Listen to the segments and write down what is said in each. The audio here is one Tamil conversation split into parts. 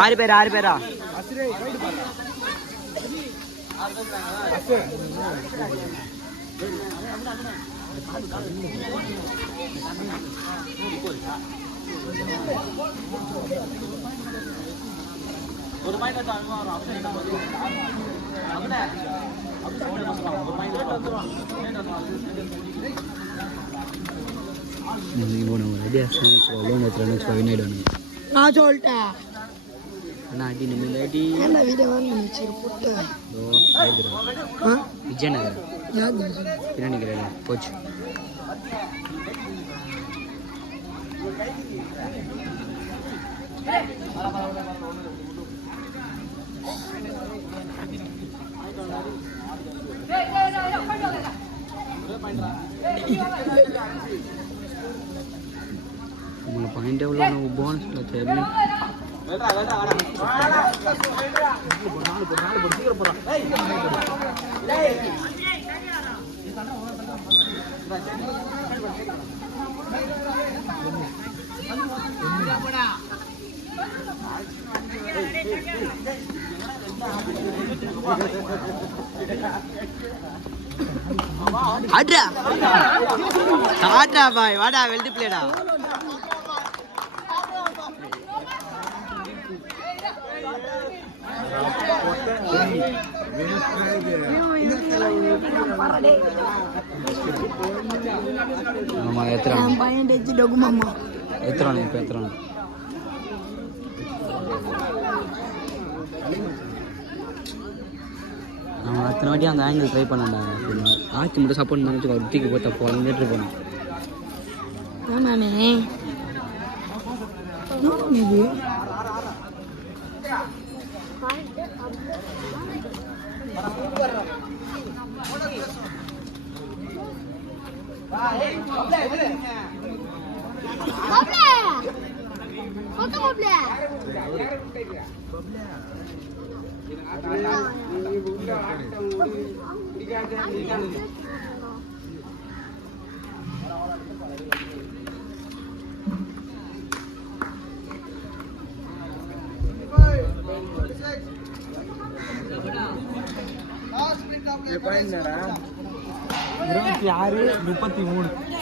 ஆறு பேரா ஒரு மைண்ட் நான் சொல்லிட்டேன் அடி நம்ம அடி விஜயநகர் பின்னாடி போச்சு பாயிண்ட் எவ்வளோ போனஸ் தெரியல அட்ரா ஆட்ரா பாய் வாடா வெல்டி பிளேடா மாமா எத்தனை பையன் டெச்சி டோகு மாமா எத்தனை இப்போ எத்தனை நான் அத்தனை வாட்டி அந்த ஆங்கிள் ட்ரை பண்ணேன்டா ஆச்சி மட்டும் சப்போர்ட் பண்ணி ஒரு தூக்கி போட்ட போலந்துட்டு போனேன் ஆமாமே இது இருபத்தி ஆறு 33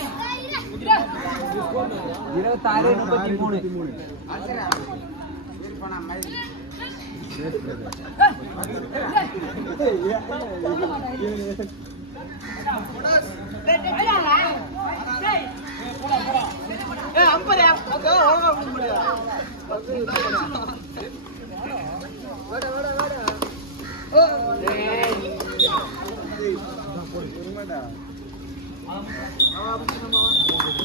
26